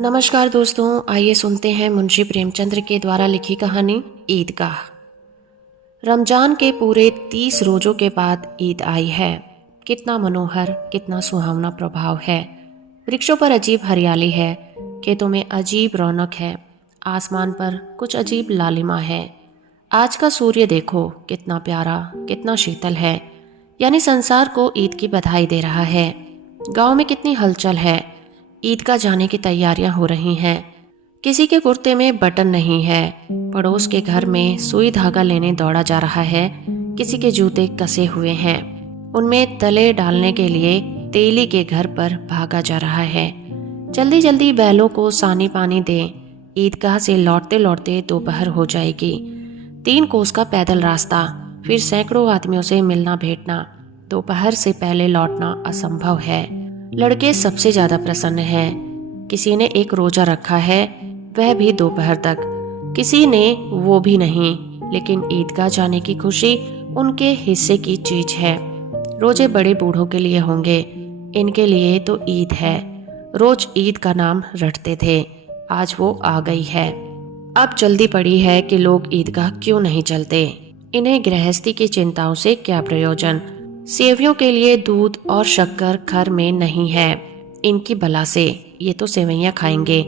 नमस्कार दोस्तों, आइए सुनते हैं मुंशी प्रेमचंद्र के द्वारा लिखी कहानी ईदगाह। रमजान के पूरे 30 रोजों के बाद ईद आई है। कितना मनोहर, कितना सुहावना प्रभाव है। वृक्षों पर अजीब हरियाली है, खेतों में अजीब रौनक है, आसमान पर कुछ अजीब लालिमा है। आज का सूर्य देखो, कितना प्यारा, कितना शीतल है, यानी संसार को ईद की बधाई दे रहा है। गांव में कितनी हलचल है, ईदगाह जाने की तैयारियां हो रही हैं। किसी के कुर्ते में बटन नहीं है, पड़ोस के घर में सुई धागा लेने दौड़ा जा रहा है। किसी के जूते कसे हुए हैं, उनमें तले डालने के लिए तेली के घर पर भागा जा रहा है। जल्दी जल्दी बैलों को सानी पानी दें, ईदगाह से लौटते लौटते दोपहर हो जाएगी। 3 कोस का पैदल रास्ता, फिर सैकड़ों आदमियों से मिलना भेंटना, दोपहर से पहले लौटना असंभव है। लड़के सबसे ज्यादा प्रसन्न हैं। किसी ने एक रोजा रखा है, वह भी दोपहर तक, किसी ने वो भी नहीं, लेकिन ईदगाह जाने की खुशी उनके हिस्से की चीज है। रोजे बड़े बूढ़ों के लिए होंगे, इनके लिए तो ईद है। रोज ईद का नाम रटते थे, आज वो आ गई है। अब जल्दी पड़ी है कि लोग ईदगाह क्यों नहीं चलते। इन्हें गृहस्थी की चिंताओं से क्या प्रयोजन। सेवियों के लिए दूध और शक्कर घर में नहीं है, इनकी बला से ये तो सेवैयां खाएंगे।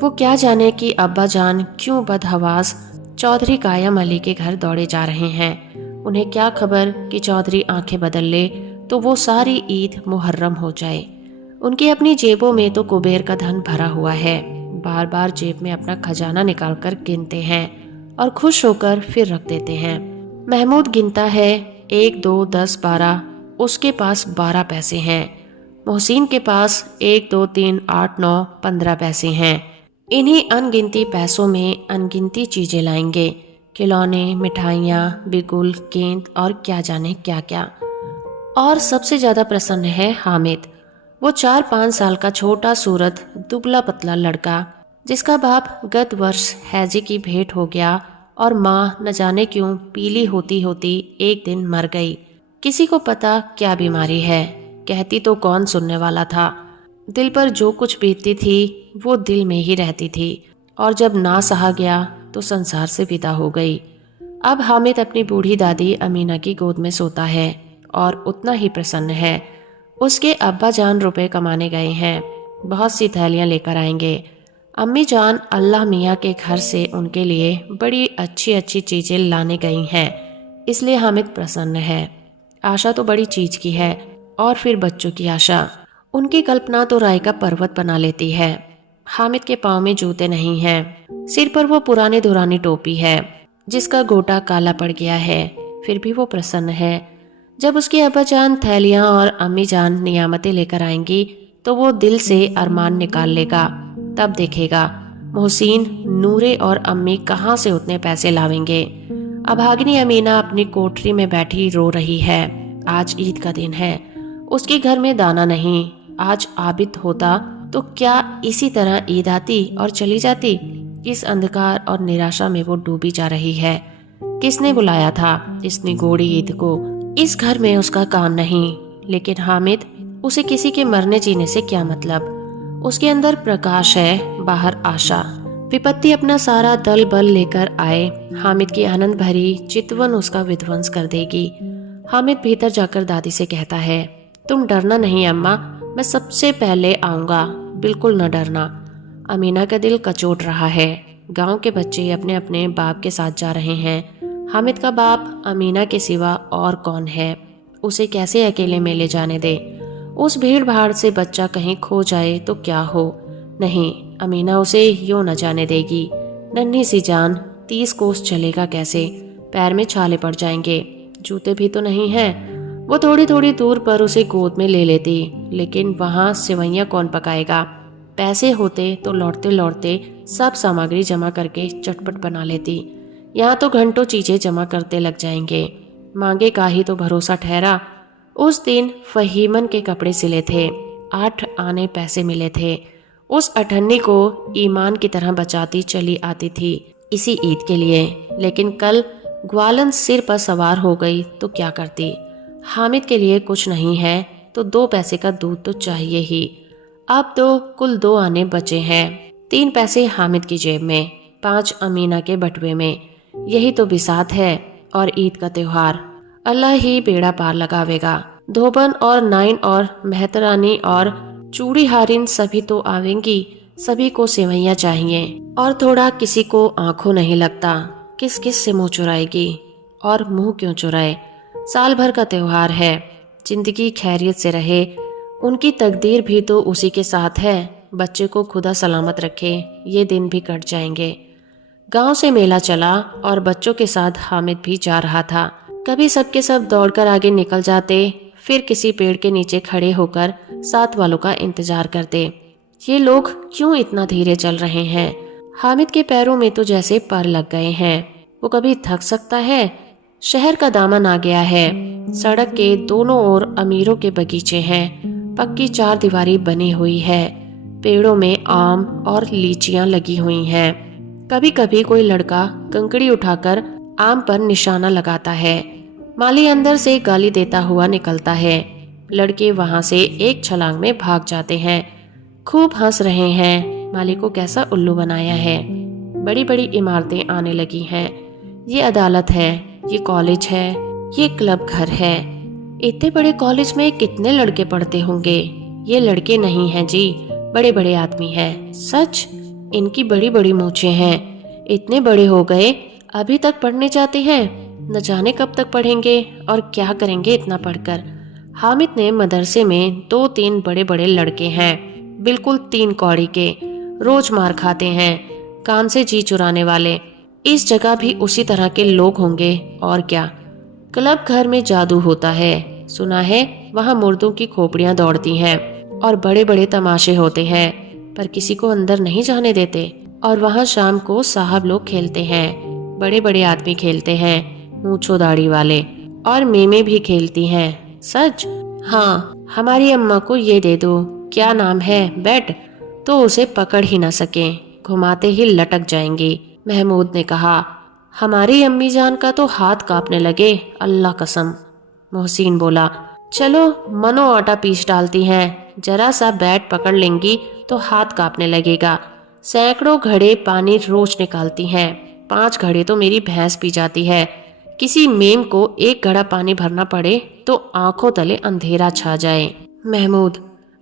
वो क्या जाने कि अब्बा जान क्यों बदहवास चौधरी कायम अली के घर दौड़े जा रहे हैं। उन्हें क्या खबर कि चौधरी आंखें बदल ले तो वो सारी ईद मुहर्रम हो जाए। उनकी अपनी जेबों में तो कुबेर का धन भरा हुआ है, बार बार जेब में अपना खजाना निकालकर गिनते हैं और खुश होकर फिर रख देते हैं। महमूद गिनता है 1 2 10 12, उसके पास 12 पैसे हैं। मोहसिन के पास 1 2 3 8 9 15 पैसे हैं। इन्हीं अनगिनती पैसों में अनगिनती चीजें लाएंगे, खिलौने, मिठाइयाँ, बिगुल, गेंद और क्या जाने क्या क्या। और सबसे ज्यादा प्रसन्न है हामिद, वो 4-5 साल का छोटा सूरत दुबला पतला लड़का, जिसका बाप गत वर्ष हैजे की भेंट हो गया और माँ न जाने क्यों पीली होती होती एक दिन मर गई। किसी को पता क्या बीमारी है, कहती तो कौन सुनने वाला था। दिल पर जो कुछ बीतती थी वो दिल में ही रहती थी, और जब ना सहा गया तो संसार से विदा हो गई। अब हामिद अपनी बूढ़ी दादी अमीना की गोद में सोता है और उतना ही प्रसन्न है। उसके अब्बा जान रुपए कमाने गए हैं, बहुत सी थैलियां लेकर आएंगे। अम्मी जान अल्लाह मियाँ के घर से उनके लिए बड़ी अच्छी अच्छी चीजें लाने गई हैं, इसलिए हामिद प्रसन्न है। आशा तो बड़ी चीज की है, और फिर बच्चों की आशा, उनकी कल्पना तो राय का पर्वत बना लेती है। हामिद के पाँव में जूते नहीं हैं, सिर पर वो पुराने दुरानी टोपी है जिसका गोटा काला पड़ गया है, फिर भी वो प्रसन्न है। जब उसके अब्बा जान थैलियां और अम्मी जान नियामतें लेकर आएंगी तो वो दिल से अरमान निकाल लेगा। तब देखेगा मोहसिन, नूरे और अम्मी कहाँ से उतने पैसे लावेंगे। अभागिनी अमीना अपनी कोठरी में बैठी रो रही है। आज ईद का दिन है, उसके घर में दाना नहीं। आज आबिद होता तो क्या इसी तरह ईद आती और चली जाती। इस अंधकार और निराशा में वो डूबी जा रही है। किसने बुलाया था इस निगोड़ी ईद को। इस घर में उसका काम नहीं, लेकिन हामिद, उसे किसी के मरने जीने से क्या मतलब। उसके अंदर प्रकाश है, बाहर आशा। विपत्ति अपना सारा दल बल लेकर आए, हामिद की आनंद भरी चितवन उसका विध्वंस कर देगी। हामिद भीतर जाकर दादी से कहता है, तुम डरना नहीं अम्मा, मैं सबसे पहले आऊंगा, बिल्कुल न डरना। अमीना का दिल कचोट रहा है। गांव के बच्चे अपने अपने बाप के साथ जा रहे हैं। हामिद का बाप अमीना के सिवा और कौन है, उसे कैसे अकेले में ले जाने दे। उस भीड़ भाड़ से बच्चा कहीं खो जाए तो क्या हो। नहीं, अमीना उसे यूं न जाने देगी। नन्ही सी जान, 30 कोस चलेगा कैसे, पैर में छाले पड़ जाएंगे, जूते भी तो नहीं हैं। वो थोड़ी थोड़ी दूर पर उसे गोद में ले लेती, लेकिन वहाँ सेवैयां कौन पकाएगा। पैसे होते तो लौटते लौटते सब सामग्री जमा करके चटपट बना लेती। यहाँ तो घंटों चीजें जमा करते लग जाएंगे। मांगे का ही तो भरोसा ठहरा। उस दिन फहीमन के कपड़े सिले थे, 8 आने पैसे मिले थे। उस अठन्नी को ईमान की तरह बचाती चली आती थी इसी ईद के लिए, लेकिन कल ग्वालन सिर पर सवार हो गई तो क्या करती। हामिद के लिए कुछ नहीं है तो 2 पैसे का दूध तो चाहिए ही। अब तो कुल 2 आने बचे हैं। 3 पैसे हामिद की जेब में, 5 अमीना के बटुए में। यही तो बिसात है। और ईद का त्योहार, अल्लाह ही बेड़ा पार लगावेगा। धोबन और नाइन और मेहतरानी और चूड़ी हारिन सभी तो आवेंगी। सभी को सेवैयां चाहिए। और थोड़ा किसी को आंखों नहीं लगता। किस किस से मुंह चुराएगी? और मुंह क्यों चुराए? साल भर का त्योहार है। जिंदगी खैरियत से रहे। उनकी तकदीर भी तो उसी के साथ है। बच्चे को खुदा सलामत रखे, ये दिन भी कट जाएंगे। गांव से मेला चला और बच्चों के साथ हामिद भी जा रहा था। कभी सबके सब दौड़कर आगे निकल जाते, फिर किसी पेड़ के नीचे खड़े होकर साथ वालों का इंतजार करते। ये लोग क्यों इतना धीरे चल रहे हैं? हामिद के पैरों में तो जैसे पर लग गए हैं। वो कभी थक सकता है? शहर का दामन आ गया है। सड़क के दोनों ओर अमीरों के बगीचे हैं। पक्की 4 दीवारी बनी हुई है। पेड़ों में आम और लीचियां लगी हुई हैं। कभी कभी कोई लड़का कंकड़ी उठाकर आम पर निशाना लगाता है। माली अंदर से गाली देता हुआ निकलता है। लड़के वहां से एक छलांग में भाग जाते हैं। खूब हंस रहे हैं। माली को कैसा उल्लू बनाया है। बड़ी बड़ी इमारतें आने लगी हैं। ये अदालत है, ये कॉलेज है, ये क्लब घर है। इतने बड़े कॉलेज में कितने लड़के पढ़ते होंगे? ये लड़के नहीं हैं जी, बड़े बड़े आदमी हैं। सच, इनकी बड़ी बड़ी मूछें हैं। इतने बड़े हो गए, अभी तक पढ़ने जाते हैं। न जाने कब तक पढ़ेंगे और क्या करेंगे इतना पढ़कर। हामिद ने मदरसे में 2-3 बड़े बड़े लड़के हैं, बिल्कुल 3 कौड़ी के। रोज मार खाते हैं, कान से जी चुराने वाले। इस जगह भी उसी तरह के लोग होंगे और क्या। क्लब घर में जादू होता है, सुना है। वहाँ मुर्दों की खोपड़ियां दौड़ती हैं और बड़े बड़े तमाशे होते हैं, पर किसी को अंदर नहीं जाने देते। और वहाँ शाम को साहब लोग खेलते हैं। बड़े बड़े आदमी खेलते हैं, मूंछों दाढ़ी वाले। और मेमे भी खेलती हैं। सच? हाँ, हमारी अम्मा को ये दे दो, क्या नाम है, बैट, तो उसे पकड़ ही न सके, घुमाते ही लटक जाएंगी। महमूद ने कहा। हमारी अम्मी जान का तो हाथ कांपने लगे, अल्लाह कसम। मोहसिन बोला, चलो मनो आटा पीस डालती हैं। जरा सा बैट पकड़ लेंगी तो हाथ कांपने लगेगा। सैकड़ों घड़े पानी रोज निकालती हैं। 5 घड़े तो मेरी भैंस पी जाती है। किसी मेम को 1 घड़ा पानी भरना पड़े तो आंखों तले अंधेरा छा जाए। महमूद,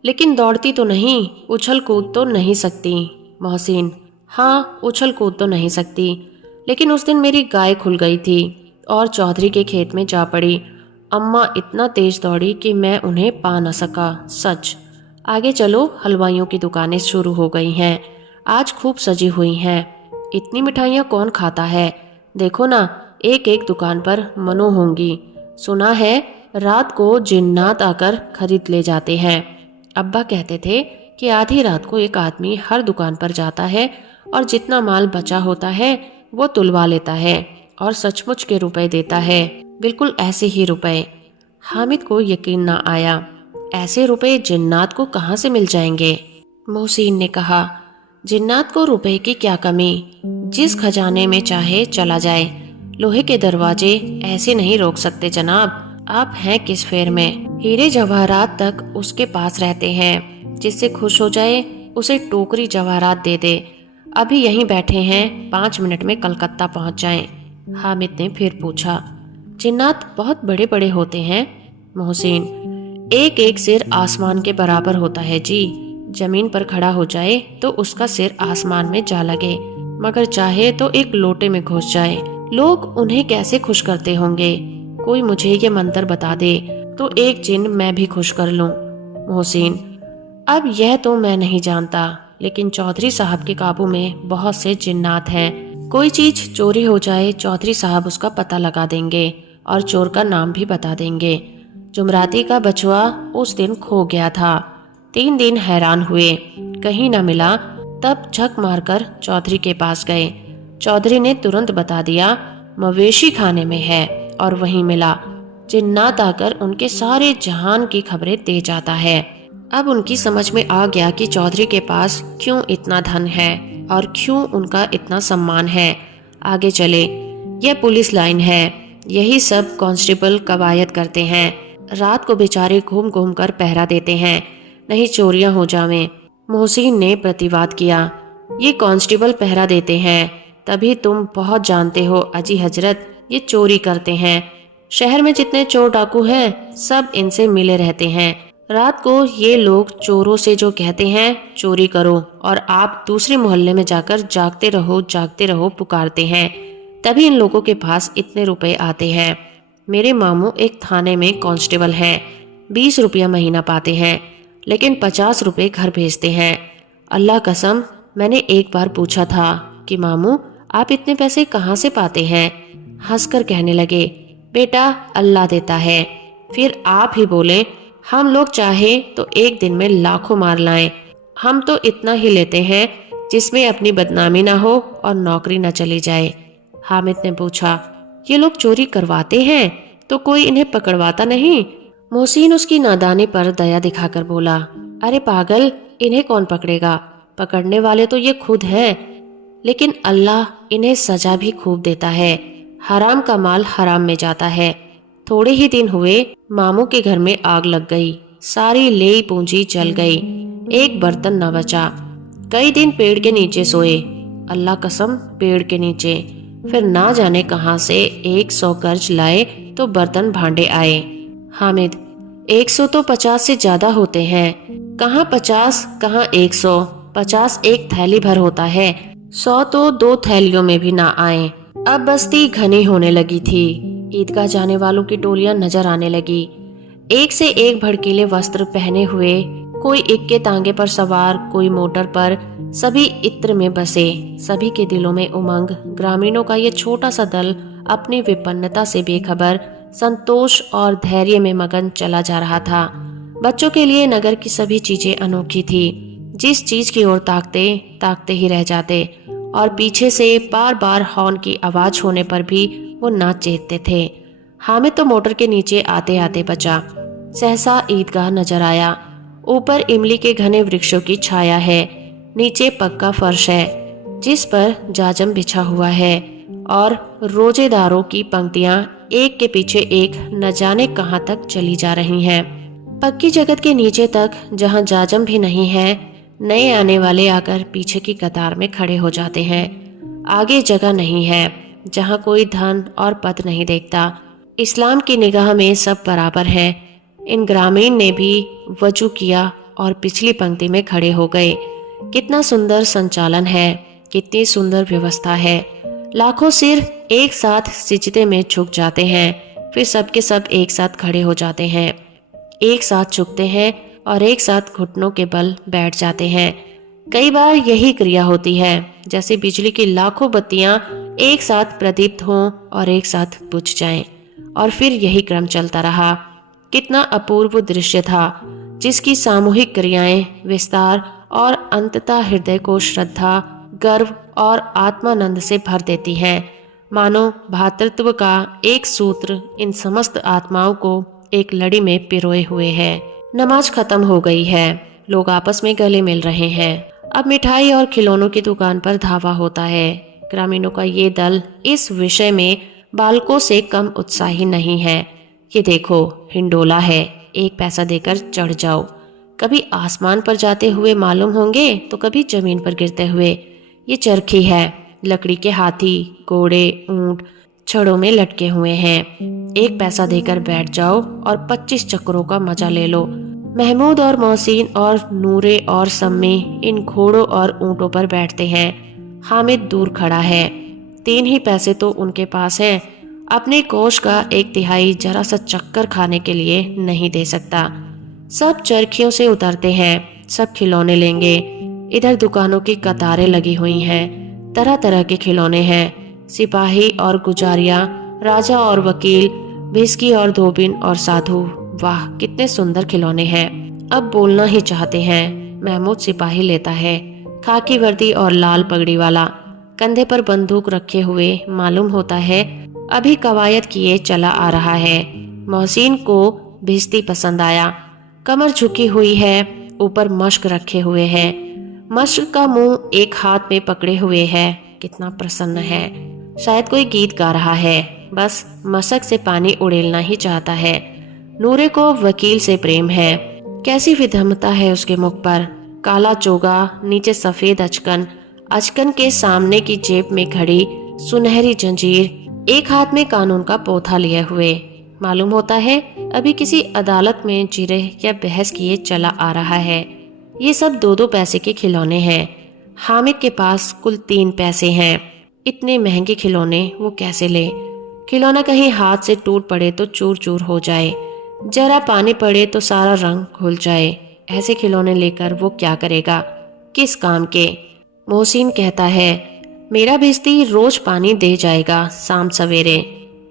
लेकिन दौड़ती तो नहीं, उछल कूद तो नहीं सकती। मोहसिन, हाँ, उछल कूद तो नहीं सकती, लेकिन उस दिन मेरी गाय खुल गई थी और चौधरी के खेत में जा पड़ी। अम्मा इतना तेज दौड़ी कि मैं उन्हें पा न सका। सच। आगे चलो, हलवाइयों की दुकानें शुरू हो गई हैं। आज खूब सजी हुई हैं। इतनी मिठाइयाँ कौन खाता है? देखो ना, एक एक दुकान पर मनो होंगी। सुना है रात को जिन्नात आकर खरीद ले जाते हैं। अब्बा कहते थे कि आधी रात को एक आदमी हर दुकान पर जाता है और जितना माल बचा होता है वो तुलवा लेता है और सचमुच के रुपए देता है। बिल्कुल ऐसे ही रुपए। हामिद को यकीन ना आया। ऐसे रुपए जिन्नात को कहाँ से मिल जाएंगे? मोहसिन ने कहा, जिन्नात को रुपए की क्या कमी, जिस खजाने में चाहे चला जाए। लोहे के दरवाजे ऐसे नहीं रोक सकते जनाब। आप हैं किस फेर में? हीरे जवाहरात तक उसके पास रहते हैं। जिससे खुश हो जाए उसे टोकरी जवाहरात दे दे। अभी यहीं बैठे हैं, 5 मिनट में कलकत्ता पहुंच जाएं। हामिद ने फिर पूछा, जिन्नात बहुत बड़े बड़े होते हैं? मोहसिन, एक एक सिर आसमान के बराबर होता है जी। जमीन पर खड़ा हो जाए तो उसका सिर आसमान में जा लगे, मगर चाहे तो एक लोटे में घुस जाए। लोग उन्हें कैसे खुश करते होंगे? कोई मुझे ये मंत्र बता दे तो एक जिन मैं भी खुश कर लूं। मोहसिन, अब यह तो मैं नहीं जानता, लेकिन चौधरी साहब के काबू में बहुत से जिन्नात हैं। कोई चीज चोरी हो जाए, चौधरी साहब उसका पता लगा देंगे और चोर का नाम भी बता देंगे। जुमराती का बछुआ उस दिन खो गया था। 3 दिन हैरान हुए, कहीं न मिला। तब झक मारकर चौधरी के पास गए। चौधरी ने तुरंत बता दिया, मवेशी खाने में है, और वहीं मिला। जिन्नात आकर उनके सारे जहान की खबरें दे जाता है। अब उनकी समझ में आ गया कि चौधरी के पास क्यों इतना धन है और क्यों उनका इतना सम्मान है। आगे चले, यह पुलिस लाइन है। यही सब कांस्टेबल कवायद करते हैं। रात को बेचारे घूम घूम कर पहरा देते हैं, नहीं चोरियां हो जावें। मोहसिन ने प्रतिवाद किया, ये कांस्टेबल पहरा देते हैं, तभी तुम बहुत जानते हो अजी हजरत, ये चोरी करते हैं। शहर में जितने चोर डाकू हैं सब इनसे मिले रहते हैं। रात को ये लोग चोरों से जो कहते हैं चोरी करो, और आप दूसरे मोहल्ले में जाकर जागते रहो पुकारते हैं, तभी इन लोगों के पास इतने रुपए आते हैं। मेरे मामू एक थाने में कांस्टेबल हैं, 20 रुपया महीना पाते हैं, लेकिन 50 रुपए घर भेजते हैं। अल्लाह कसम, मैंने एक बार पूछा था कि मामू आप इतने पैसे कहाँ से पाते हैं? हंसकर कहने लगे, बेटा अल्लाह देता है। फिर आप ही बोले, हम लोग चाहे तो एक दिन में लाखों मार लाएं, हम तो इतना ही लेते हैं जिसमें अपनी बदनामी ना हो और नौकरी ना चली जाए। हामिद ने पूछा, ये लोग चोरी करवाते हैं तो कोई इन्हें पकड़वाता नहीं? मोहसिन उसकी नादानी पर दया दिखाकर बोला, अरे पागल, इन्हें कौन पकड़ेगा? पकड़ने वाले तो ये खुद है, लेकिन अल्लाह इन्हें सजा भी खूब देता है। हराम का माल हराम में जाता है। थोड़े ही दिन हुए मामू के घर में आग लग गई, सारी लेई पूंजी जल गई, एक बर्तन न बचा। कई दिन पेड़ के नीचे सोए, अल्लाह कसम पेड़ के नीचे। फिर ना जाने कहां से 100 कर्ज लाए तो बर्तन भांडे आए। हामिद, 100 तो 50 से ज्यादा होते हैं। कहाँ 50, कहाँ 100। 50 एक थैली भर होता है, 100 तो 2 थैलियों में भी ना आए। अब बस्ती घनी होने लगी थी। ईदगाह जाने वालों की टोलियां नजर आने लगी, एक से एक भड़कीले वस्त्र पहने हुए, कोई इक्के तांगे पर सवार, कोई मोटर पर, सभी इत्र में बसे। सभी के दिलों में उमंग। ग्रामीणों का ये छोटा सा दल अपनी विपन्नता से बेखबर, संतोष और धैर्य में मगन चला जा रहा था। बच्चों के लिए नगर की सभी चीजें अनोखी थी। जिस चीज की ओर ताकते ताकते ही रह जाते, और पीछे से बार बार हॉर्न की आवाज होने पर भी वो नाच चेतते थे। हामिद तो मोटर के नीचे आते आते बचा। सहसा ईदगाह नजर आया। ऊपर इमली के घने वृक्षों की छाया है, नीचे पक्का फर्श है जिस पर जाजम बिछा हुआ है, और रोजेदारों की पंक्तियां एक के पीछे एक न जाने कहां तक चली जा रही हैं। पक्की जगत के नीचे तक, जहां जाजम भी नहीं है, नए आने वाले आकर पीछे की कतार में खड़े हो जाते हैं। आगे जगह नहीं है, जहां कोई धन और पद नहीं देखता। इस्लाम की निगाह में सब बराबर हैं। इन ग्रामीण ने भी वजू किया और पिछली पंक्ति में खड़े हो गए। कितना सुंदर संचालन है, कितनी सुंदर व्यवस्था है। लाखों सिर एक साथ सिजदे में झुक जाते हैं, फिर सबके सब एक साथ खड़े हो जाते हैं, एक साथ झुकते हैं और एक साथ घुटनों के बल बैठ जाते हैं। कई बार यही क्रिया होती है, जैसे बिजली की लाखों बत्तियां एक साथ प्रदीप्त हों और एक साथ बुझ जाएं, और फिर यही क्रम चलता रहा। कितना अपूर्व दृश्य था, जिसकी सामूहिक क्रियाएं विस्तार और अंततः हृदय को श्रद्धा, गर्व और आत्मानंद से भर देती हैं। मानो भातृत्व का एक सूत्र इन समस्त आत्माओं को एक लड़ी में पिरोए हुए है। नमाज खत्म हो गई है, लोग आपस में गले मिल रहे हैं। अब मिठाई और खिलौनों की दुकान पर धावा होता है। ग्रामीणों का ये दल इस विषय में बालकों से कम उत्साही नहीं है। ये देखो, हिंडोला है, 1 पैसा देकर चढ़ जाओ। कभी आसमान पर जाते हुए मालूम होंगे तो कभी जमीन पर गिरते हुए। ये चरखी है, लकड़ी के हाथी, घोड़े, ऊंट छड़ों में लटके हुए हैं। 1 पैसा देकर बैठ जाओ और 25 चक्करों का मजा ले लो। महमूद और मोहसिन और नूरे और सम्मी इन घोड़ों और ऊंटों पर बैठते हैं। हामिद दूर खड़ा है। 3 ही पैसे तो उनके पास है, अपने कोष का 1/3 जरा सा चक्कर खाने के लिए नहीं दे सकता। सब चरखियों से उतरते हैं, सब खिलौने लेंगे। इधर दुकानों की कतारें लगी हुई हैं, तरह तरह के खिलौने हैं। सिपाही और गुजारिया, राजा और वकील, भिस्की और धोबिन और साधु, वाह कितने सुंदर खिलौने हैं। अब बोलना ही चाहते हैं। महमूद सिपाही लेता है, खाकी वर्दी और लाल पगड़ी वाला, कंधे पर बंदूक रखे हुए, मालूम होता है अभी कवायद किए चला आ रहा है। मोहसिन को भिस्ती पसंद आया, कमर झुकी हुई है, ऊपर मश्क रखे हुए है, मश्क का मुंह एक हाथ में पकड़े हुए है, कितना प्रसन्न है। शायद कोई गीत गा रहा है, बस मशक से पानी उड़ेलना ही चाहता है। नूरे को वकील से प्रेम है, कैसी विधमता है उसके मुख पर। काला चोगा, नीचे सफेद अचकन, अचकन के सामने की जेब में घड़ी, सुनहरी जंजीर, एक हाथ में कानून का पोथा लिए हुए। मालूम होता है अभी किसी अदालत में जिरह या बहस किए चला आ रहा है। ये सब 2-2 पैसे के खिलौने हैं। हामिद के पास कुल 3 पैसे हैं। इतने महंगे खिलौने वो कैसे ले? खिलौना कहीं हाथ से टूट पड़े तो चूर चूर हो जाए, जरा पानी पड़े तो सारा रंग घुल जाए। ऐसे खिलौने लेकर वो क्या करेगा, किस काम के? मोहसिन कहता है, मेरा भिश्ती रोज पानी दे जाएगा शाम सवेरे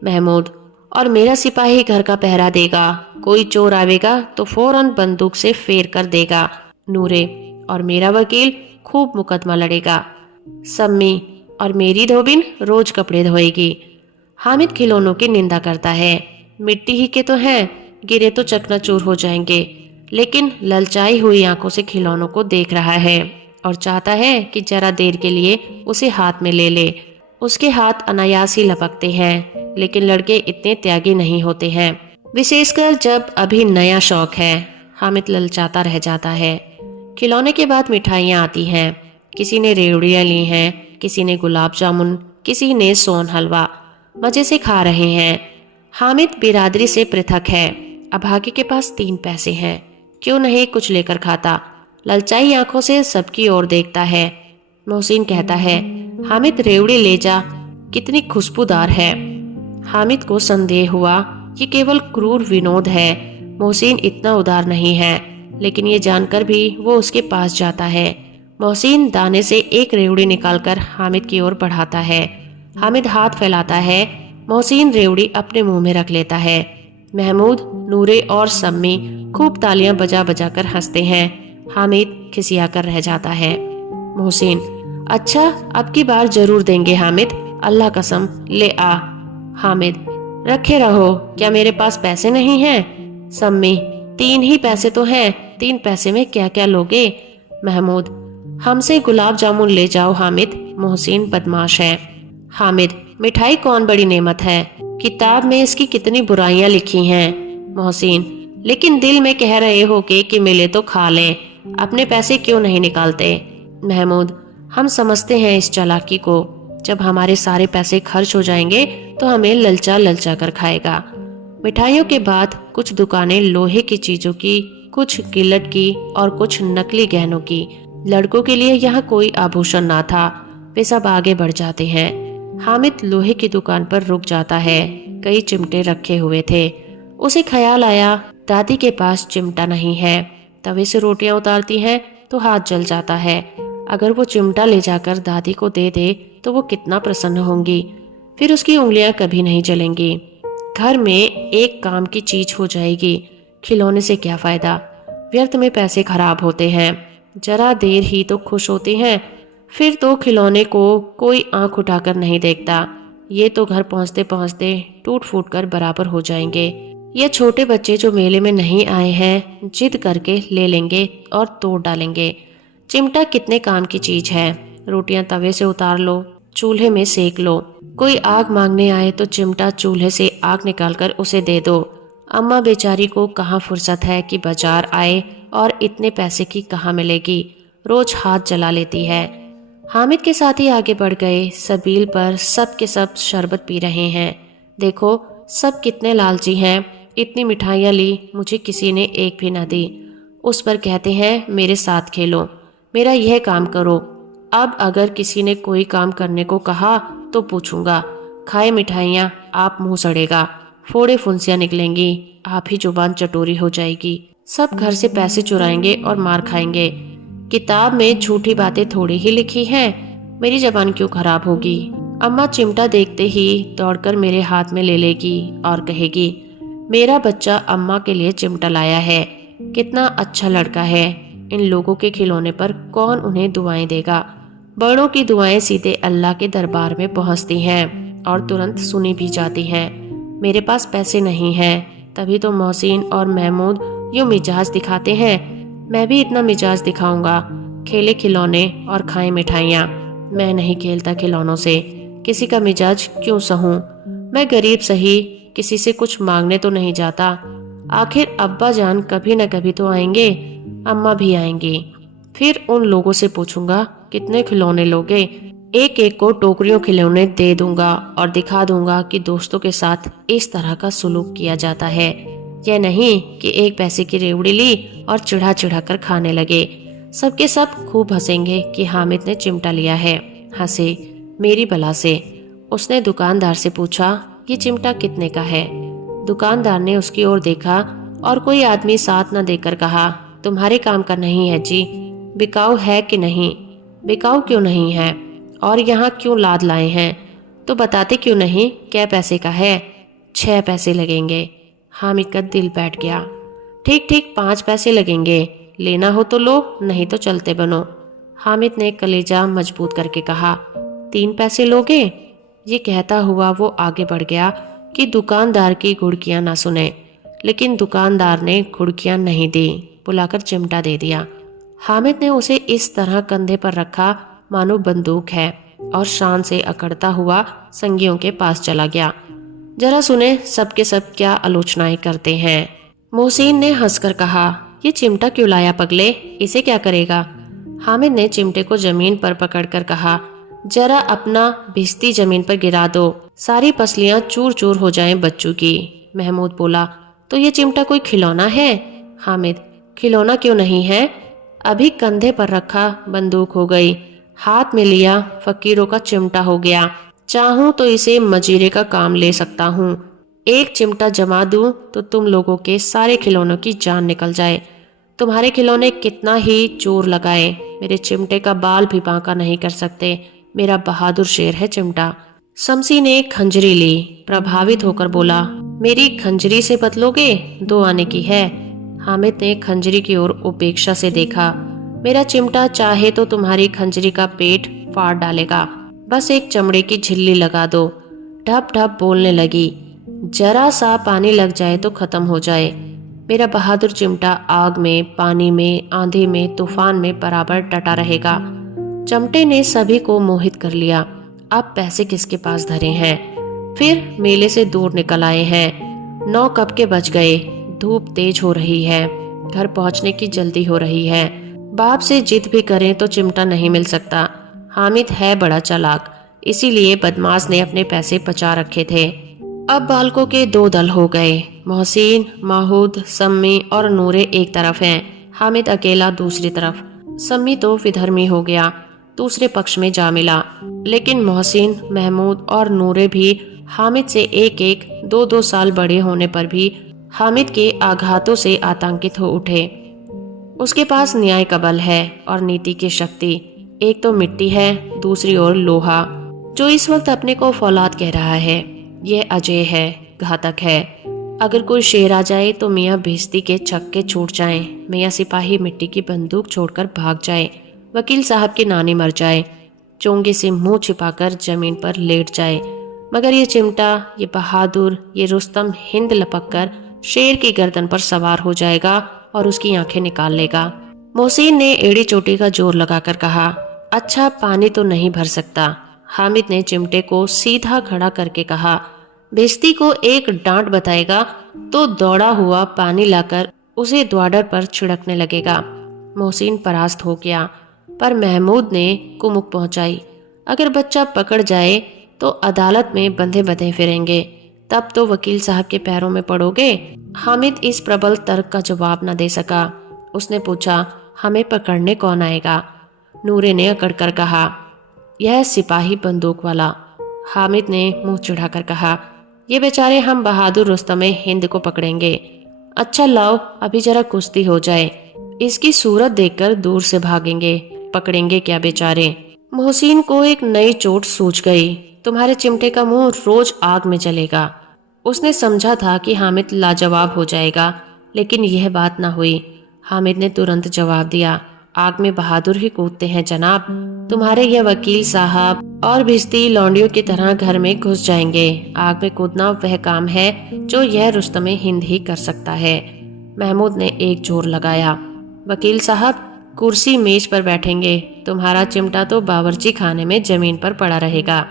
महमूद, और मेरा सिपाही घर का पहरा देगा। कोई चोर आवेगा तो फौरन बंदूक से फेर कर देगा नूरे, और मेरा वकील खूब मुकदमा लड़ेगा। सम्मी और मेरी धोबिन रोज कपड़े धोएगी। हामिद खिलौनों की निंदा करता है। मिट्टी ही के तो हैं, गिरे तो चकनाचूर हो जाएंगे। लेकिन ललचाई हुई आंखों से खिलौनों को देख रहा है और चाहता है कि जरा देर के लिए उसे हाथ में ले ले। उसके हाथ अनायास ही लपकते हैं, लेकिन लड़के इतने त्यागी नहीं होते हैं, विशेषकर जब अभी नया शौक है। हामिद ललचाता रह जाता है। खिलौने के बाद मिठाइयाँ आती हैं। किसी ने रेवड़ियाँ ली हैं, किसी ने गुलाब जामुन, किसी ने सोन हलवा। मजे से खा रहे हैं। हामिद बिरादरी से पृथक है। अभागे के पास 3 पैसे हैं, क्यों नहीं कुछ लेकर खाता? ललचाई आंखों से सबकी ओर देखता है। मोहसिन कहता है, हामिद रेवड़ी ले जा, कितनी खुशबूदार है। हामिद को संदेह हुआ ये केवल क्रूर विनोद है, मोहसिन इतना उदार नहीं है। लेकिन ये जानकर भी वो उसके पास जाता है। मोहसिन दाने से एक रेवड़ी निकालकर हामिद की ओर बढ़ाता है। हामिद हाथ फैलाता है। मोहसिन रेवड़ी अपने मुंह में रख लेता है। महमूद, नूरे और सम्मी खूब तालियां बजा बजा कर हंसते हैं। हामिद खिसिया कर रह जाता है। मोहसिन, अच्छा अब की बार जरूर देंगे हामिद, अल्लाह कसम ले आ। हामिद, रखे रहो, क्या मेरे पास पैसे नहीं हैं? सम्मी, 3 ही पैसे तो हैं, 3 पैसे में क्या क्या लोगे? महमूद, हमसे गुलाब जामुन ले जाओ हामिद, मोहसिन बदमाश है। हामिद, मिठाई कौन बड़ी नेमत है, किताब में इसकी कितनी बुराइयां लिखी हैं। मोहसिन, लेकिन दिल में कह रहे हो कि मिले तो खा लें, अपने पैसे क्यों नहीं निकालते? महमूद, हम समझते हैं इस चालाकी को, जब हमारे सारे पैसे खर्च हो जाएंगे तो हमें ललचा ललचा कर खाएगा। मिठाइयों के बाद कुछ दुकानें लोहे की चीजों की, कुछ गिलट की और कुछ नकली गहनों की। लड़कों के लिए यहाँ कोई आभूषण ना था। वे सब आगे बढ़ जाते हैं। हामिद लोहे की दुकान पर रुक जाता है। कई चिमटे रखे हुए थे। उसे ख्याल आया दादी के पास चिमटा नहीं है। तवे से रोटियां उतारती हैं तो हाथ जल जाता है। अगर वो चिमटा ले जाकर दादी को दे दे तो वो कितना प्रसन्न होंगी। फिर उसकी उंगलियां कभी नहीं जलेंगी। घर में एक काम की चीज हो जाएगी। खिलौने से क्या फायदा, व्यर्थ में पैसे खराब होते हैं। जरा देर ही तो खुश होते हैं, फिर तो खिलौने को कोई आंख उठाकर नहीं देखता। ये तो घर पहुंचते पहुंचते टूट फूट कर बराबर हो जाएंगे। ये छोटे बच्चे जो मेले में नहीं आए हैं जिद करके ले लेंगे और तोड़ डालेंगे। चिमटा कितने काम की चीज है। रोटियां तवे से उतार लो, चूल्हे में सेक लो। कोई आग मांगने आए तो चिमटा चूल्हे से आग निकालकर उसे दे दो। अम्मा बेचारी को कहाँ फुर्सत है कि बाजार आए, और इतने पैसे की कहाँ मिलेगी, रोज हाथ जला लेती है। हामिद के साथ ही आगे बढ़ गए। सबील पर सब के सब शरबत पी रहे हैं। देखो सब कितने लालची हैं। इतनी मिठाइयाँ ली, मुझे किसी ने एक भी ना दी। उस पर कहते हैं मेरे साथ खेलो, मेरा यह काम करो। अब अगर किसी ने कोई काम करने को कहा तो पूछूंगा, खाए मिठाइयाँ आप मुंह सड़ेगा, फोड़े फुंसियाँ निकलेंगी, आप ही जुबान चटोरी हो जाएगी। सब घर से पैसे चुराएंगे और मार खाएंगे। किताब में झूठी बातें थोड़ी ही लिखी हैं, मेरी जबान क्यों खराब होगी। अम्मा चिमटा देखते ही दौड़कर मेरे हाथ में ले लेगी और कहेगी, मेरा बच्चा अम्मा के लिए चिमटा लाया है, कितना अच्छा लड़का है। इन लोगों के खिलौने पर कौन उन्हें दुआएं देगा। बड़ों की दुआएं सीधे अल्लाह के दरबार में पहुंचती हैं और तुरंत सुनी भी जाती हैं। मेरे पास पैसे नहीं हैं, तभी तो मोहसिन और महमूद यूं मिजाज दिखाते हैं। मैं भी इतना मिजाज दिखाऊंगा, खेले खिलौने और खाए मिठाइयाँ। मैं नहीं खेलता खिलौनों से, किसी का मिजाज क्यों सहूं। मैं गरीब सही, किसी से कुछ मांगने तो नहीं जाता। आखिर अब्बा जान कभी न कभी तो आएंगे, अम्मा भी आएंगी। फिर उन लोगों से पूछूंगा कितने खिलौने लोगे? एक एक को टोकरियों खिलौने दे दूंगा और दिखा दूंगा कि दोस्तों के साथ इस तरह का सुलूक किया जाता है। यह नहीं कि 1 पैसे की रेवड़ी ली और चिढ़ा चिढ़ा कर खाने लगे। सबके सब खूब हंसेंगे कि हामिद ने चिमटा लिया है। हंसे मेरी बला से। उसने दुकानदार से पूछा, ये चिमटा कितने का है? दुकानदार ने उसकी ओर देखा और कोई आदमी साथ न देकर कहा, तुम्हारे काम का नहीं है जी। बिकाऊ है कि नहीं? बिकाऊ क्यों नहीं है? और यहाँ क्यों लाद लाए हैं? तो बताते क्यों नहीं क्या पैसे का है? 6 पैसे लगेंगे। हामिद का दिल बैठ गया। ठीक ठीक 5 पैसे लगेंगे। लेना हो तो लो, नहीं तो चलते बनो। हामिद ने कलेजा मजबूत करके कहा, 3 पैसे लोगे? ये कहता हुआ वो आगे बढ़ गया कि दुकानदार की घुड़कियां ना सुने। लेकिन दुकानदार ने घुड़कियां नहीं दी, बुलाकर चिमटा दे दिया। हामिद ने उसे इस तरह कंधे पर रखा मानो बंदूक है और शान से अकड़ता हुआ संगियों के पास चला गया। जरा सुने सबके सब क्या आलोचनाएं करते हैं। मोहसिन ने हंसकर कहा, ये चिमटा क्यों लाया पगले? इसे क्या करेगा? हामिद ने चिमटे को जमीन पर पकड़कर कहा, जरा अपना भिश्ती जमीन पर गिरा दो, सारी पसलियां चूर चूर हो जाएं बच्चों की। महमूद बोला, तो ये चिमटा कोई खिलौना है? हामिद, खिलौना क्यों नहीं है? अभी कंधे पर रखा बंदूक हो गई, हाथ में लिया फकीरों का चिमटा हो गया। चाहूं तो इसे मजीरे का काम ले सकता हूँ। एक चिमटा जमा दूं तो तुम लोगों के सारे खिलौनों की जान निकल जाए। तुम्हारे खिलौने कितना ही जोर लगाए, मेरे चिमटे का बाल भी बांका नहीं कर सकते। मेरा बहादुर शेर है चिमटा। शमसी ने खंजरी ली, प्रभावित होकर बोला, मेरी खंजरी से बदलोगे? 2 आने की है। हामिद ने खंजरी की ओर उपेक्षा से देखा। मेरा चिमटा चाहे तो तुम्हारी खंजरी का पेट फाड़ डालेगा, बस एक चमड़े की झिल्ली लगा दो। ढप ढप बोलने लगी, जरा सा पानी लग जाए तो खत्म हो जाए। मेरा बहादुर चिमटा आग में, पानी में, आंधी में, तूफान में बराबर डटा रहेगा। चमटे ने सभी को मोहित कर लिया। अब पैसे किसके पास धरे हैं? फिर मेले से दूर निकल आए हैं। 9 कब के बज गए। धूप तेज हो रही है, घर पहुंचने की जल्दी हो रही है। बाप से जिद भी करें तो चिमटा नहीं मिल सकता। हामिद है बड़ा चालाक, इसीलिए बदमाश ने अपने पैसे बचा रखे थे। अब बालकों के 2 दल हो गए। मोहसिन, माहूद, सम्मी और नूरे एक तरफ हैं, हामिद अकेला दूसरी तरफ। सम्मी तो विधर्मी हो गया, दूसरे पक्ष में जा मिला। लेकिन मोहसिन, महमूद और नूरे भी हामिद से 1-1, 2-2 साल बड़े होने पर भी हामिद के आघातों से आतंकित हो उठे। उसके पास न्याय का बल है और नीति की शक्ति। एक तो मिट्टी है, दूसरी ओर लोहा, जो इस वक्त अपने को फौलाद कह रहा है। यह अजय है, घातक है। अगर कोई शेर आ जाए तो मियाँ भिश्ती के छक्के छूट जाएं, मियाँ सिपाही मिट्टी की बंदूक छोड़कर भाग जाए, वकील साहब की नानी मर जाए, चोंगे से मुंह छिपाकर जमीन पर लेट जाए, मगर ये चिमटा, ये बहादुर, ये रुस्तम हिंद लपक कर शेर की गर्दन पर सवार हो जाएगा और उसकी आंखें निकाल लेगा। मोहसिन ने एड़ी चोटी का जोर लगाकर कहा, अच्छा पानी तो नहीं भर सकता। हामिद ने चिमटे को सीधा खड़ा करके कहा, भिश्ती को एक डांट बताएगा तो दौड़ा हुआ पानी लाकर उसे द्वाडर पर छिड़कने लगेगा। मोहसिन परास्त हो गया, पर महमूद ने कुमुक पहुंचाई, अगर बच्चा पकड़ जाए तो अदालत में बंधे बंधे फिरेंगे, तब तो वकील साहब के पैरों में पड़ोगे। हामिद इस प्रबल तर्क का जवाब न दे सका। उसने पूछा, हमें पकड़ने कौन आएगा? नूरे ने अकड़कर कहा, यह सिपाही बंदूक वाला। हामिद ने मुंह चिढ़ाकर कहा, ये बेचारे हम बहादुर रुस्तम हिंद को पकड़ेंगे। अच्छा लाओ, अभी जरा कुश्ती हो जाए, इसकी सूरत देखकर दूर से भागेंगे, पकड़ेंगे क्या बेचारे। मोहसिन को एक नई चोट सूझ गई, तुम्हारे चिमटे का मुंह रोज आग में जलेगा। उसने समझा था कि हामिद लाजवाब हो जाएगा, लेकिन यह बात न हुई। हामिद ने तुरंत जवाब दिया, आग में बहादुर ही कूदते हैं जनाब। तुम्हारे यह वकील साहब और भिश्ती लौंडियों की तरह घर में घुस जाएंगे। आग में कूदना वह काम है जो यह रुस्तम हिंद ही कर सकता है। महमूद ने एक जोर लगाया, वकील साहब कुर्सी मेज पर बैठेंगे, तुम्हारा चिमटा तो बावर्ची खाने में जमीन पर पड़ा रहेगा।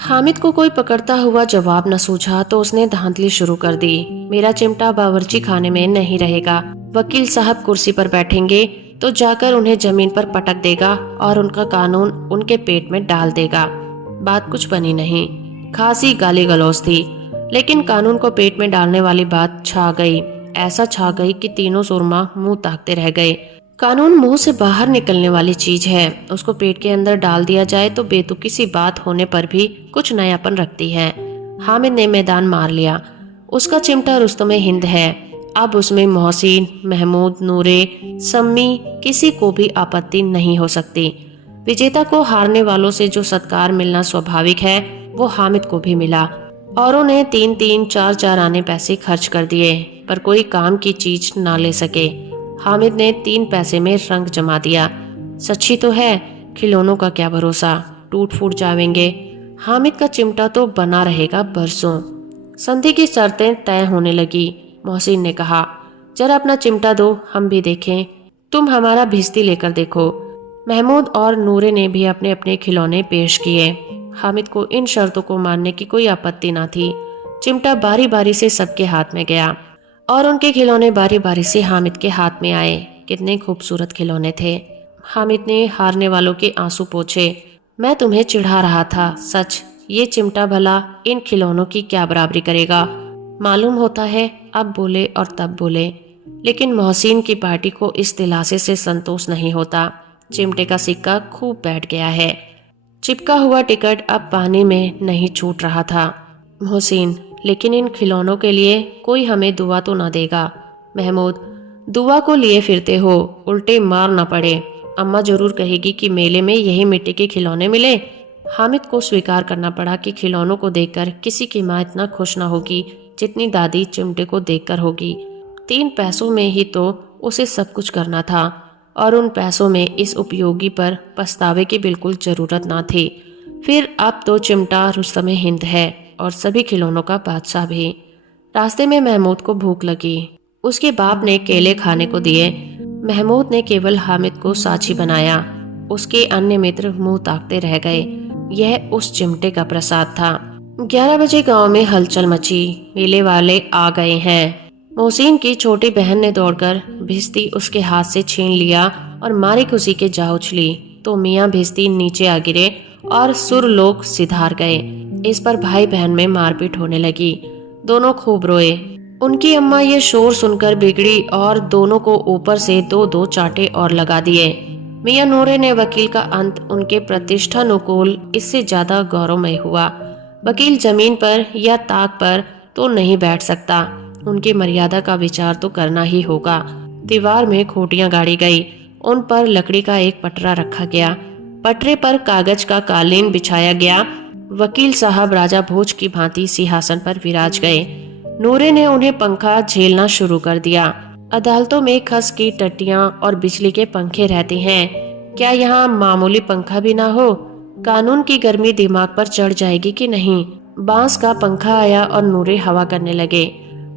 हामिद को कोई पकड़ता हुआ जवाब न सूझा तो उसने धांधली शुरू कर दी, मेरा चिमटा बावर्ची खाने में नहीं रहेगा, वकील साहब कुर्सी पर बैठेंगे, तो जाकर उन्हें जमीन पर पटक देगा और उनका कानून उनके पेट में डाल देगा। बात कुछ बनी नहीं, खासी गाली गलौज थी, लेकिन कानून को पेट में डालने वाली बात छा गई। ऐसा छा गई कि तीनों सुरमा मुंह ताकते रह गए। कानून मुंह से बाहर निकलने वाली चीज है, उसको पेट के अंदर डाल दिया जाए तो बेतुकी सी बात होने पर भी कुछ नयापन रखती है। हामिद ने मैदान मार लिया। उसका चिमटा रुस्तमे हिंद है। अब उसमें मोहसिन, महमूद, नूरे, सम्मी किसी को भी आपत्ति नहीं हो सकती। विजेता को हारने वालों से जो सत्कार मिलना स्वाभाविक है वो हामिद को भी मिला। औरों ने 3-3, 4-4 आने पैसे खर्च कर दिए पर कोई काम की चीज ना ले सके। हामिद ने 3 पैसे में रंग जमा दिया। सच्ची तो है, खिलौनों का क्या भरोसा, टूट फूट जाएंगे। हामिद का चिमटा तो बना रहेगा बरसों। संधि की शर्तें तय होने लगी। मोहसिन ने कहा, जरा अपना चिमटा दो, हम भी देखें। तुम हमारा भिस्ती लेकर देखो। महमूद और नूरे ने भी अपने अपने खिलौने पेश किए। हामिद को इन शर्तों को मानने की कोई आपत्ति ना थी। चिमटा बारी बारी से सबके हाथ में गया और उनके खिलौने बारी बारी से हामिद के हाथ में आए। कितने खूबसूरत खिलौने थे। हामिद ने हारने वालों के आंसू पोंछे। मैं तुम्हें चिढ़ा रहा था, सच। ये चिमटा भला इन खिलौनों की क्या बराबरी करेगा। मालूम होता है अब बोले और तब बोले, लेकिन मोहसिन की पार्टी को इस दिलासे से संतोष नहीं होता। चिमटे का सिक्का खूब बैठ गया है। चिपका हुआ टिकट अब पानी में नहीं छूट रहा था। मोहसिन, लेकिन इन खिलौनों के लिए कोई हमें दुआ तो ना देगा। महमूद, दुआ को लिए फिरते हो, उल्टे मार ना पड़े। अम्मा जरूर कहेगी कि मेले में यही मिट्टी के खिलौने मिले। हामिद को स्वीकार करना पड़ा कि खिलौनों को देखकर किसी की माँ इतना खुश ना होगी जितनी दादी चिमटे को देखकर होगी। 3 पैसों में ही तो उसे सब कुछ करना था और उन पैसों में इस उपयोगी पर पछतावे की बिल्कुल जरूरत ना थी। फिर अब तो चिमटा रुस्तमे हिंद है और सभी खिलौनों का बादशाह भी। रास्ते में महमूद को भूख लगी। उसके बाप ने केले खाने को दिए। महमूद ने केवल हामिद को साक्षी बनाया। उसके अन्य मित्र मुंह ताकते रह गए। यह उस चिमटे का प्रसाद था। 11 बजे गांव में हलचल मची। मेले वाले आ गए हैं। मोहसिन की छोटी बहन ने दौड़कर भिस्ती उसके हाथ से छीन लिया और मारी खुशी के जा उछली तो मियाँ भिस्ती नीचे आ गिरे और सुर लोग सिधार गए। इस पर भाई बहन में मारपीट होने लगी। दोनों खूब रोए। उनकी अम्मा ये शोर सुनकर बिगड़ी और दोनों को ऊपर से 2-2 चांटे और लगा दिए। मियाँ नूरे ने वकील का अंत उनके प्रतिष्ठानुकूल इससे ज्यादा गौरवमय हुआ। वकील जमीन पर या ताक पर तो नहीं बैठ सकता, उनकी मर्यादा का विचार तो करना ही होगा। दीवार में खूंटियां गाड़ी गई। उन पर लकड़ी का एक पटरा रखा गया। पटरे पर कागज का कालीन बिछाया गया। वकील साहब राजा भोज की भांति सिंहासन पर विराज गए। नूरे ने उन्हें पंखा झेलना शुरू कर दिया। अदालतों में खस की टट्टियां और बिजली के पंखे रहते हैं, क्या यहाँ मामूली पंखा भी ना हो? कानून की गर्मी दिमाग पर चढ़ जाएगी कि नहीं। बांस का पंखा आया और नूरे हवा करने लगे।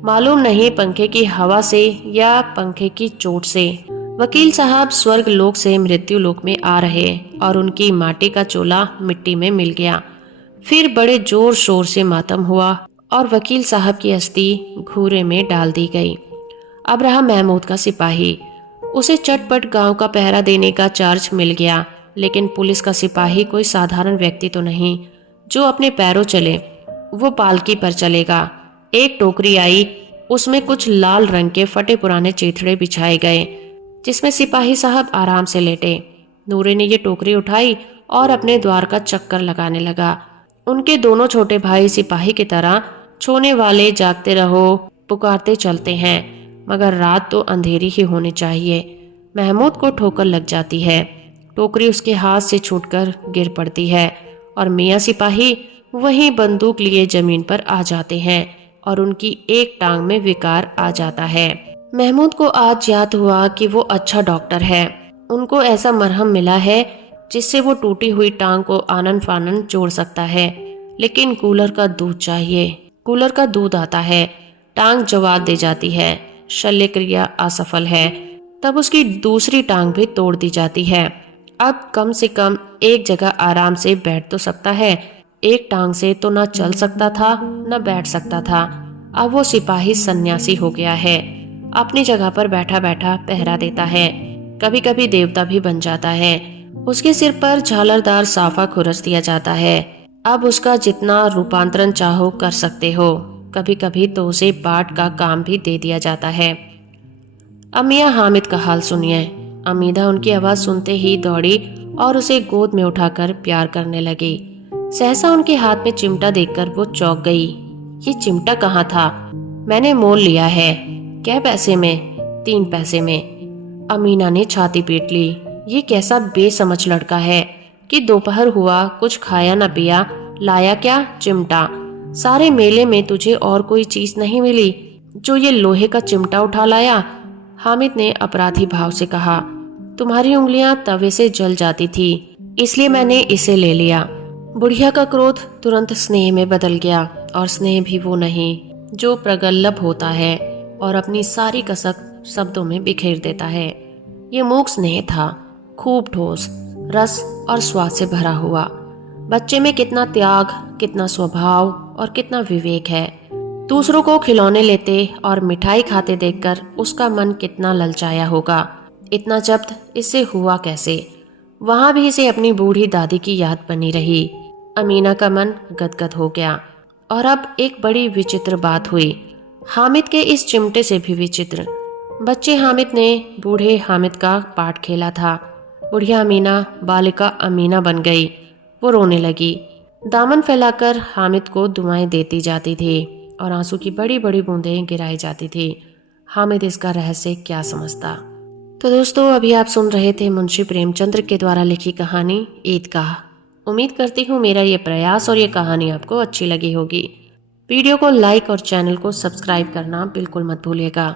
मालूम नहीं पंखे की हवा से या पंखे की चोट से। वकील साहब स्वर्ग लोक से मृत्यु लोक में आ रहे और उनकी माटी का चोला मिट्टी में मिल गया। फिर बड़े जोर शोर से मातम हुआ और वकील साहब की अस्थि घूरे में डाल दी गई। अब रहा महमूद का सिपाही। उसे चटपट गांव का पहरा देने का चार्ज मिल गया, लेकिन पुलिस का सिपाही कोई साधारण व्यक्ति तो नहीं जो अपने पैरों चले। वो पालकी पर चलेगा। एक टोकरी आई, उसमें कुछ लाल रंग के फटे पुराने चीथड़े बिछाए गए जिसमें सिपाही साहब आराम से लेटे। नूरे ने ये टोकरी उठाई और अपने द्वार का चक्कर लगाने लगा। उनके दोनों छोटे भाई सिपाही की तरह छोने वाले जागते रहो पुकारते चलते हैं, मगर रात तो अंधेरी ही होनी चाहिए। महमूद को ठोकर लग जाती है। टोकरी उसके हाथ से छूटकर गिर पड़ती है और मियाँ सिपाही वहीं बंदूक लिए जमीन पर आ जाते हैं और उनकी एक टांग में विकार आ जाता है। महमूद को आज याद हुआ कि वो अच्छा डॉक्टर है। उनको ऐसा मरहम मिला है जिससे वो टूटी हुई टांग को आनन फानन जोड़ सकता है, लेकिन कूलर का दूध चाहिए। कूलर का दूध आता है, टांग जवाब दे जाती है, शल्य क्रिया असफल है, तब उसकी दूसरी टांग भी तोड़ दी जाती है। अब कम से कम एक जगह आराम से बैठ तो सकता है। एक टांग से तो ना चल सकता था न बैठ सकता था। अब वो सिपाही सन्यासी हो गया है। अपनी जगह पर बैठा बैठा पहरा देता है। कभी कभी देवता भी बन जाता है। उसके सिर पर झालरदार साफा खुरस दिया जाता है। अब उसका जितना रूपांतरण चाहो कर सकते हो। कभी कभी तो उसे पाठ का काम भी दे दिया जाता है। अब मियाँ हामिद का हाल सुनिए। अमीदा उनकी आवाज सुनते ही दौड़ी और उसे गोद में उठाकर प्यार करने लगी। सहसा उनके हाथ में चिमटा देखकर वो चौंक गई। ये चिमटा कहाँ था? मैंने मोल लिया है। क्या पैसे में? 3 पैसे में। अमीना ने छाती पीट ली। ये कैसा बेसमझ लड़का है कि दोपहर हुआ, कुछ खाया न पिया, लाया क्या? चिमटा। सारे मेले में तुझे और कोई चीज नहीं मिली जो ये लोहे का चिमटा उठा लाया? हामिद ने अपराधी भाव से कहा, तुम्हारी उंगलियां तवे से जल जाती थी, इसलिए मैंने इसे ले लिया। बुढ़िया का क्रोध तुरंत स्नेह में बदल गया, और स्नेह भी वो नहीं जो प्रगल्भ होता है और अपनी सारी कसक शब्दों में बिखेर देता है। ये मूक स्नेह था, खूब ठोस, रस और स्वाद से भरा हुआ। बच्चे में कितना त्याग, कितना स्वभाव और कितना विवेक है। दूसरों को खिलौने लेते और मिठाई खाते देखकर उसका मन कितना ललचाया होगा। इतना जब्त इससे हुआ कैसे? वहां भी इसे अपनी बूढ़ी दादी की याद बनी रही। अमीना का मन गदगद हो गया। और अब एक बड़ी विचित्र बात हुई, हामिद के इस चिमटे से भी विचित्र। बच्चे हामिद ने बूढ़े हामिद का पाठ खेला था। बुढ़िया अमीना बालिका अमीना बन गई। वो रोने लगी, दामन फैलाकर हामिद को दुआएं देती जाती थी और आंसू की बड़ी बड़ी बूंदें गिराई जाती थी। हामिद इसका रहस्य क्या समझता? तो दोस्तों, अभी आप सुन रहे थे मुंशी प्रेमचंद्र के द्वारा लिखी कहानी ईदगाह। उम्मीद करती हूँ मेरा ये प्रयास और ये कहानी आपको अच्छी लगी होगी। वीडियो को लाइक और चैनल को सब्सक्राइब करना बिल्कुल मत भूलिएगा।